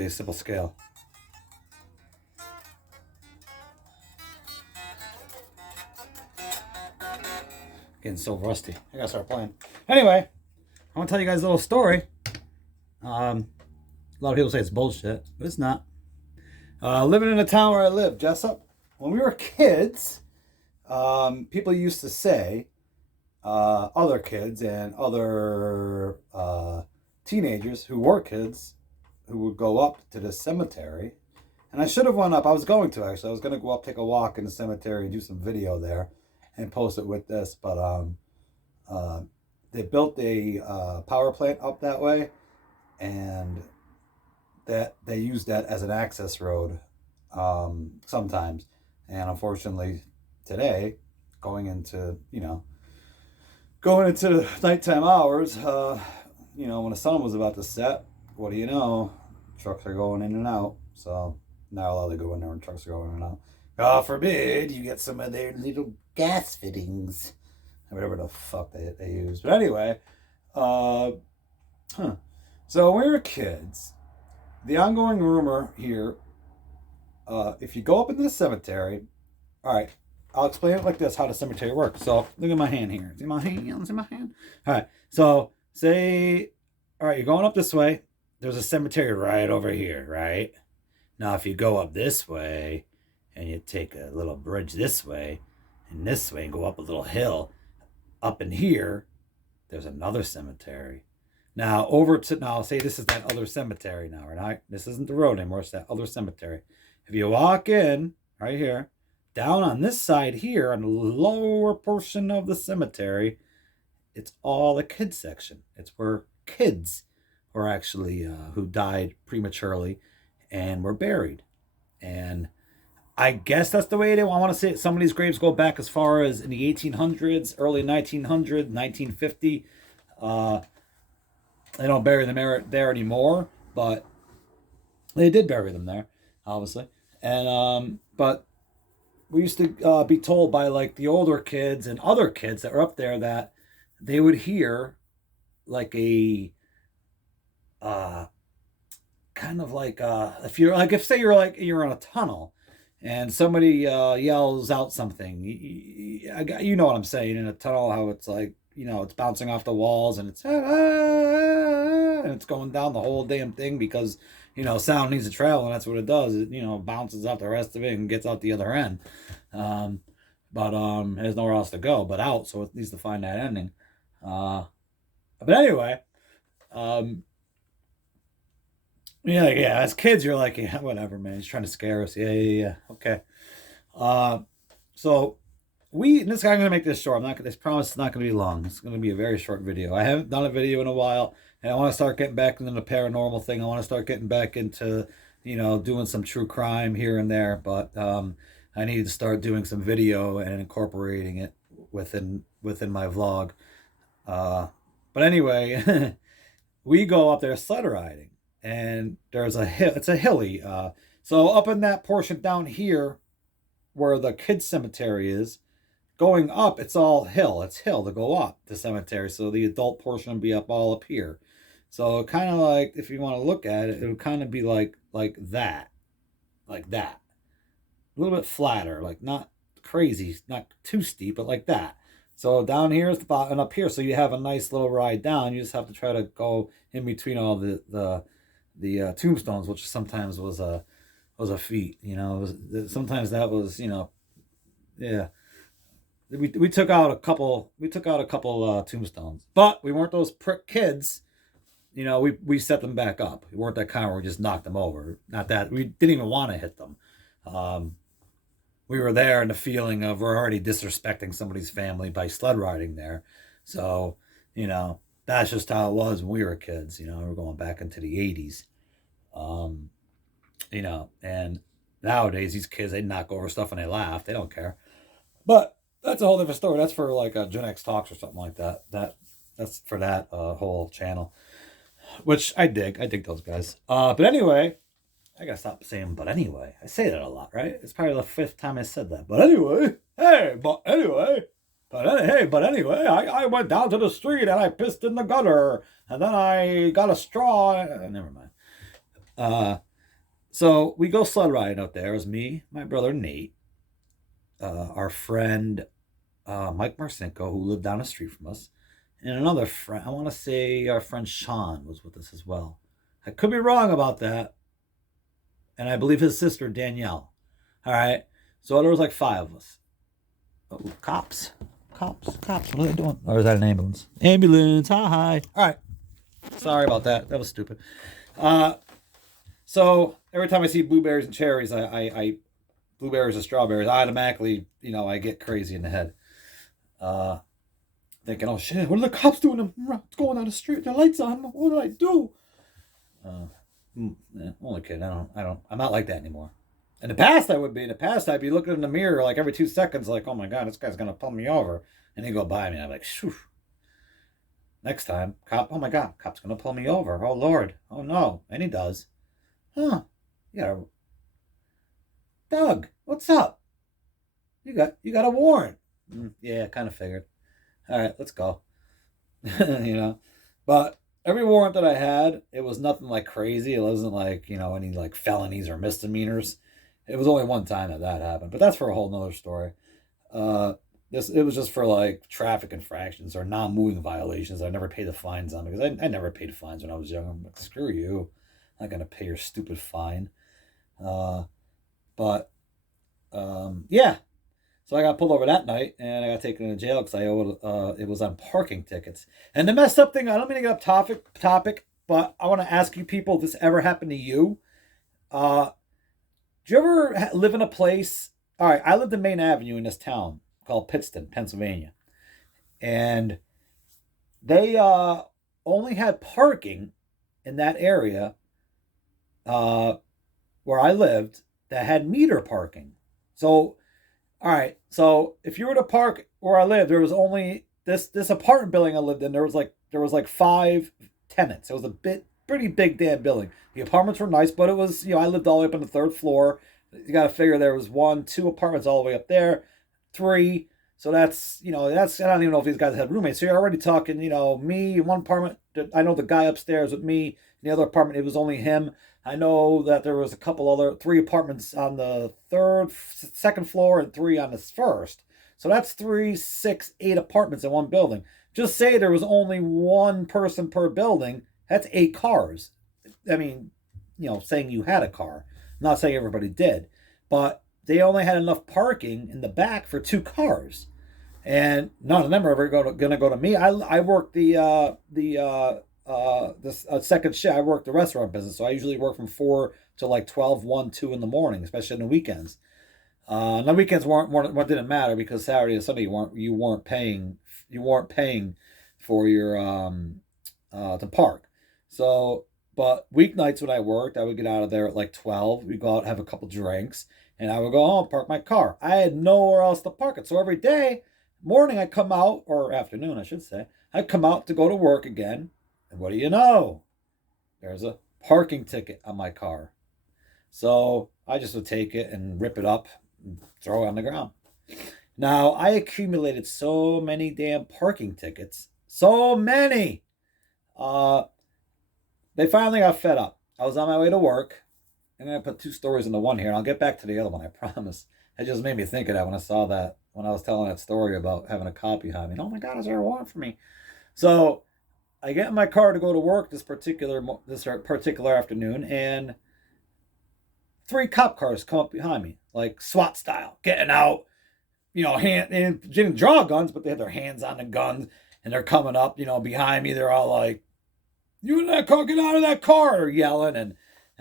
you a simple scale. Getting so rusty. I gotta start playing. Anyway, I want to tell you guys a little story. A lot of people say it's bullshit, but it's not. Living in the town where I live, Jessup, when we were kids, people used to say, other kids and other teenagers who were kids who would go up to the cemetery. And I should have went up. I was going to, actually. I was going to go up, take a walk in the cemetery and do some video there and post it with this. But they built a power plant up that way, and that they use that as an access road sometimes. And unfortunately today, going into nighttime hours, when the sun was about to set, what do you know, trucks are going in and out. So not allowed to go in there when trucks are going in and out. God forbid you get some of their little gas fittings, whatever the fuck they use. But anyway, so when we were kids, the ongoing rumor here, if you go up into the cemetery, all right, I'll explain it like this, how the cemetery works. So look at my hand here. See my hand? See my hand? All right, so say, all right, you're going up this way. There's a cemetery right over here, right? Now, if you go up this way and you take a little bridge this way and go up a little hill, up in here, there's another cemetery. Now, say this is that other cemetery now, right? This isn't the road anymore, it's that other cemetery. If you walk in, right here, down on this side here, on the lower portion of the cemetery, it's all the kids section. It's where kids were actually, who died prematurely and were buried. And I guess that's the way I want to say it. Some of these graves go back as far as in the 1800s, early 1900, 1950. They don't bury them there anymore, but they did bury them there, obviously. And but we used to be told by like the older kids and other kids that were up there that they would hear like a kind of like if say you're in a tunnel and somebody yells out something, you know what I'm saying, in a tunnel, how it's like, it's bouncing off the walls and it's going down the whole damn thing because sound needs to travel, and that's what it does. It bounces off the rest of it and gets out the other end. But there's nowhere else to go but out, so it needs to find that ending. But anyway, as kids you're like, yeah, whatever, man, he's trying to scare us. Yeah, okay. So I'm gonna make this short. I promise it's not gonna be long. It's gonna be a very short video. I haven't done a video in a while, and I want to start getting back into the paranormal thing. I want to start getting back into doing some true crime here and there, but I need to start doing some video and incorporating it within my vlog. But anyway, we go up there sled riding, and there's a hill. It's a hilly. So up in that portion down here, where the kids' cemetery is, going up, it's all hill. It's hill to go up the cemetery. So the adult portion will be all up here. So kind of like, if you want to look at it, it would kind of be like that. A little bit flatter, like not crazy, not too steep, but like that. So down here is the bottom, and up here, so you have a nice little ride down. You just have to try to go in between all the tombstones, which sometimes was a feat. Sometimes that was, yeah. We took out a couple tombstones, but we weren't those prick kids. We set them back up. We weren't that kind where we just knocked them over. Not that we didn't even want to hit them. We were there in the feeling of we're already disrespecting somebody's family by sled riding there. So, that's just how it was when we were kids. We're going back into the 80s. And nowadays these kids, they knock over stuff and they laugh. They don't care. But that's a whole different story. That's for like a Gen X Talks or something like that. That's for that whole channel, which I dig. I dig those guys. But anyway, I gotta stop saying "but anyway." I say that a lot, right? It's probably the 5th time I said that. But anyway, but anyway, I went down to the street and I pissed in the gutter, and then I got a straw. Never mind. So we go sled riding out there. It was me, my brother Nate, our friend Mike Marcinko, who lived down the street from us, and another friend. I want to say our friend Sean was with us as well. I could be wrong about that, and I believe his sister Danielle. All right, so there was like five of us. Oh, cops, cops! What are they doing? Or is that an ambulance? Ambulance! Hi! All right, sorry about that. That was stupid. Uh, so every time I see blueberries and cherries, I blueberries and strawberries, I automatically, I get crazy in the head. Uh, Thinking, oh shit, what are the cops doing? What's going down the street? The lights on. What did I do? Only kidding. I'm not like that anymore. In the past, I would be. In the past, I'd be looking in the mirror like every 2 seconds, like, oh my God, this guy's going to pull me over. And he'd go by me. And I'm like, shoo. Next time, cop, oh my God, cop's going to pull me over. Oh Lord. Oh no. And he does. Huh. You got a Doug, what's up? You got a warrant. Yeah, kind of figured. All right, let's go. you know, but every warrant that I had, it was nothing like crazy. It wasn't like any like felonies or misdemeanors. It was only one time that happened, but that's for a whole nother story. Uh, it was just for like traffic infractions or non-moving violations. I never paid the fines on because I never paid fines when I was young. I'm like, screw you, I'm not gonna pay your stupid fine. Uh, but yeah, so I got pulled over that night, and I got taken to jail because I owed. It was on parking tickets. And the messed up thing, I don't mean to get up topic, but I want to ask you people if this ever happened to you. Uh, do you ever live in a place? All right, I lived in Main Avenue in this town called Pittston, Pennsylvania, and they only had parking in that area uh, where I lived that had meter parking. So all right. So if you were to park where I lived, there was only this apartment building I lived in. There was like five tenants. It was a pretty big damn building. The apartments were nice, but it was I lived all the way up on the third floor. You got to figure there was one, two apartments all the way up there, three. So that's I don't even know if these guys had roommates. So you're already talking me one apartment. I know the guy upstairs with me. In the other apartment, it was only him. I know that there was a couple other three apartments on the second floor and three on the first. So that's three, six, eight apartments in one building. Just say there was only one person per building. That's 8 cars. I mean, saying you had a car. I'm not saying everybody did, but they only had enough parking in the back for 2 cars, and none of them are ever going to go to me. I work the second shift. I work the restaurant business, so I usually work from 4 to like 12, 1, 2 in the morning, especially on the weekends. The weekends weren't didn't matter because Saturday and Sunday you weren't paying for your to park. So, but weeknights when I worked, I would get out of there at like 12. We'd go out, have a couple drinks, and I would go home, park my car. I had nowhere else to park it. So every day, morning I come out, or afternoon I should say, I come out to go to work again. And what do you know? There's a parking ticket on my car. So I just would take it and rip it up and throw it on the ground. Now, I accumulated so many damn parking tickets. So many. They finally got fed up. I was on my way to work. I'm going to put 2 stories into one here, and I'll get back to the other one, I promise. It just made me think of that when I saw that, when I was telling that story about having a cop behind me. Oh my God, is there a warrant for me? So I get in my car to go to work this particular afternoon, and 3 cop cars come up behind me, like SWAT style, getting out, and didn't draw guns, but they had their hands on the guns, and they're coming up, behind me. They're all like, "You in that car? Get out of that car!" They're yelling, and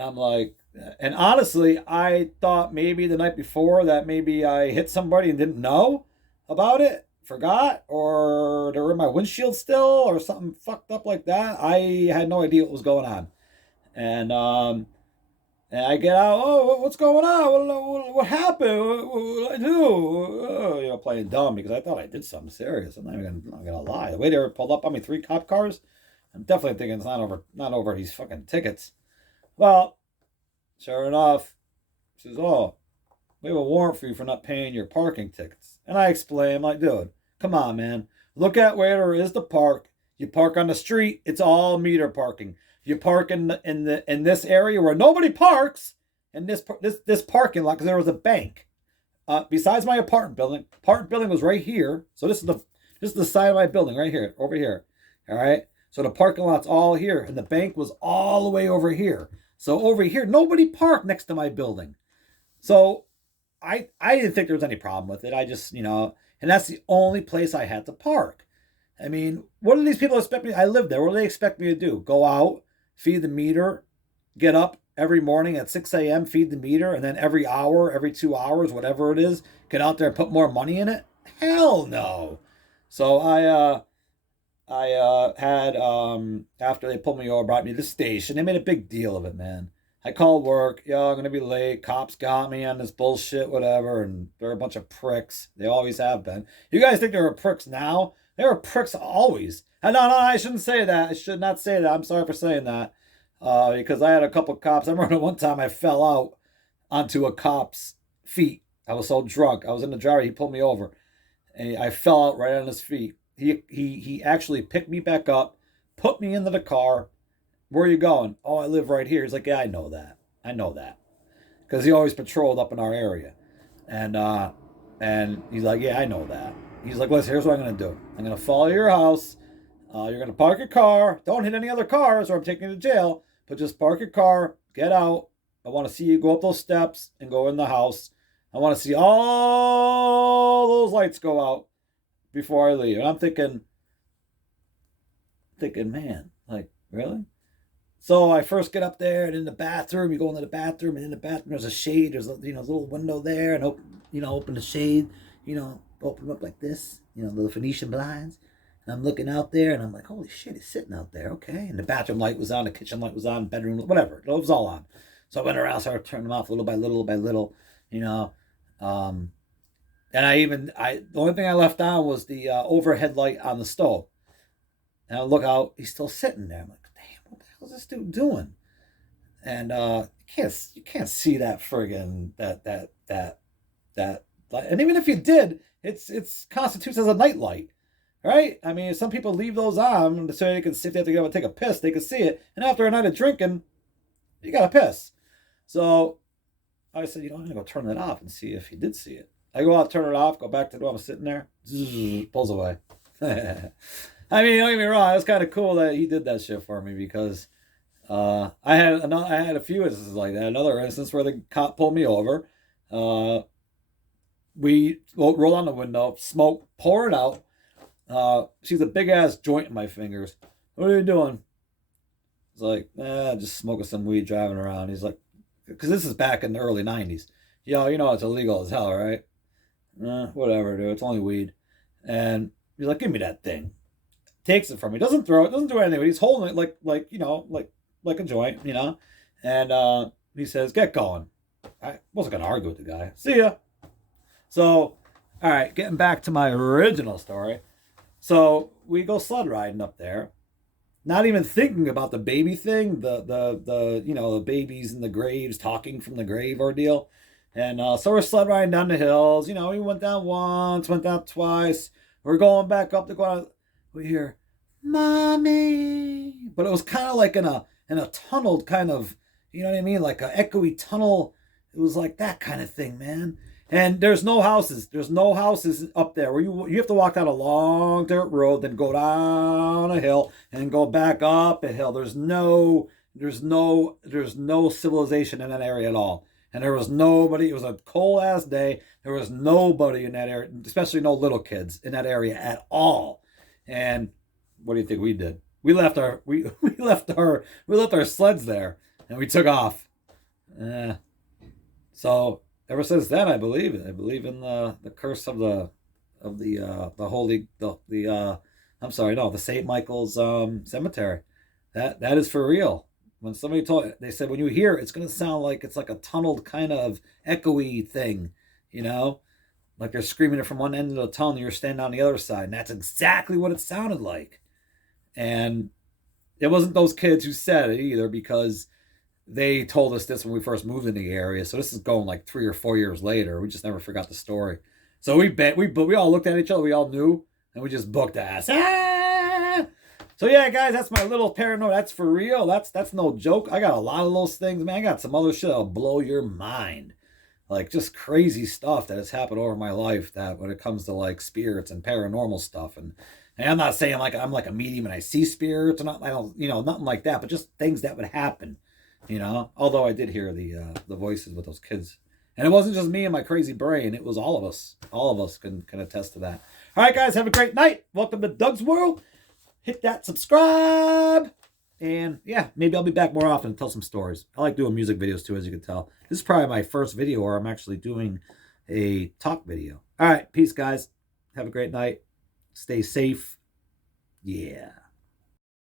I'm like, and honestly, I thought maybe the night before that maybe I hit somebody and didn't know about it, forgot, or they were in my windshield still, or something fucked up like that. I had no idea what was going on, and I get out. Oh, what's going on? What happened? What did I do? Playing dumb because I thought I did something serious. I'm not even gonna lie. The way they were pulled up on me, 3 cop cars. I'm definitely thinking it's not over these fucking tickets. Well, sure enough, she says, "Oh, we have a warrant for you for not paying your parking tickets." And I explain, I'm like, dude, come on, man. Look at where there is to park. You park on the street, it's all meter parking. You park in this area where nobody parks, in this parking lot because there was a bank. Besides my apartment building was right here. So this is the side of my building right here, over here. All right. So the parking lot's all here, and the bank was all the way over here. So over here, nobody parked next to my building. So I didn't think there was any problem with it. I just, and that's the only place I had to park. I mean, what do these people expect me? I live there. What do they expect me to do? Go out, feed the meter, get up every morning at 6 a.m., feed the meter, and then every hour, every 2 hours, whatever it is, get out there and put more money in it? Hell no. So I had after they pulled me over, brought me to the station. They made a big deal of it, man. I called work. Yo, I'm gonna be late. Cops got me on this bullshit, whatever, and they're a bunch of pricks. They always have been. You guys think they're pricks now? They were pricks always. No, I shouldn't say that. I should not say that. I'm sorry for saying that. Because I had a couple cops. I remember one time I fell out onto a cop's feet. I was so drunk. I was in the driveway. He pulled me over, and I fell out right on his feet. He actually picked me back up, put me into the car. Where are you going? Oh, I live right here. He's like, yeah, I know that. I know that. Because he always patrolled up in our area. And he's like, yeah, I know that. He's like, listen, here's what I'm going to do. I'm going to follow your house. You're going to park your car. Don't hit any other cars or I'm taking you to jail. But just park your car. Get out. I want to see you go up those steps and go in the house. I want to see all those lights go out before I leave. And I'm thinking, man, like, really? So I first get up there and in the bathroom, you go into the bathroom, and in the bathroom there's a shade. There's a little window there, and open the shade, open them up like this, the Phoenician blinds. And I'm looking out there, and I'm like, holy shit, he's sitting out there, okay. And the bathroom light was on, the kitchen light was on, bedroom, whatever, it was all on. So I went around, started turning them off little by little, And the only thing I left on was the overhead light on the stove. And I look out, he's still sitting there. I'm like, what the hell is this dude doing? And you can't see that friggin' that and even if you did, it's constitutes as a night light, right? I mean, some people leave those on so they can see if they have to go and take a piss, they can see it. And after a night of drinking, you gotta piss. So I said, I'm gonna go turn it off and see if he did see it. I go out, turn it off, go back to the door, I'm sitting there, pulls away. I mean, don't get me wrong. It was kind of cool that he did that shit for me because I had a few instances like that. Another instance where the cop pulled me over. We roll on the window, smoke, pour it out. She's a big ass joint in my fingers. What are you doing? It's like, just smoking some weed, driving around. He's like, because this is back in the early '90s. Yo, it's illegal as hell, right? Whatever, dude. It's only weed. And he's like, give me that thing. Takes it from me, doesn't throw it, doesn't do anything, but he's holding it like a joint, and he says, get going. I wasn't gonna argue with the guy. See ya. So, all right, getting back to my original story. So we go sled riding up there, not even thinking about the baby thing, the babies in the graves talking from the grave ordeal. And so we're sled riding down the hills. We went down once, went down twice. We're going back up to go out. We hear, mommy, but it was kind of like in a tunneled kind of, you know what I mean, like a echoey tunnel. It was like that kind of thing, man. And there's no houses up there where you have to walk down a long dirt road, then go down a hill and go back up a hill. There's no civilization in that area at all. And there was nobody. It was a cold ass day. There was nobody in that area, especially no little kids in that area at all. And what do you think we did? We left our sleds there, and we took off. So ever since then, I believe it. I believe in the curse of the St. Michael's cemetery. That is for real. When somebody they said when you hear it, it's gonna sound like it's like a tunneled kind of echoey thing, like they're screaming it from one end of the tunnel and you're standing on the other side. And that's exactly what it sounded like. And it wasn't those kids who said it either, because they told us this when we first moved in the area. So this is going like 3 or 4 years later. We just never forgot the story. So we all looked at each other. We all knew, and we just booked ass. So yeah, guys, that's my little paranoia. That's for real. That's no joke. I got a lot of those things, man. I got some other shit that'll blow your mind. Like just crazy stuff that has happened over my life that when it comes to like spirits and paranormal stuff. And I'm not saying like I'm like a medium and I see spirits and I don't, nothing like that, but just things that would happen, Although I did hear the voices with those kids. And it wasn't just me and my crazy brain. It was all of us. All of us can attest to that. All right, guys, have a great night. Welcome to Doug's World. Hit that subscribe. And yeah, maybe I'll be back more often and tell some stories. I like doing music videos too, as you can tell. This is probably my first video where I'm actually doing a talk video. All right, peace, guys. Have a great night. Stay safe. Yeah.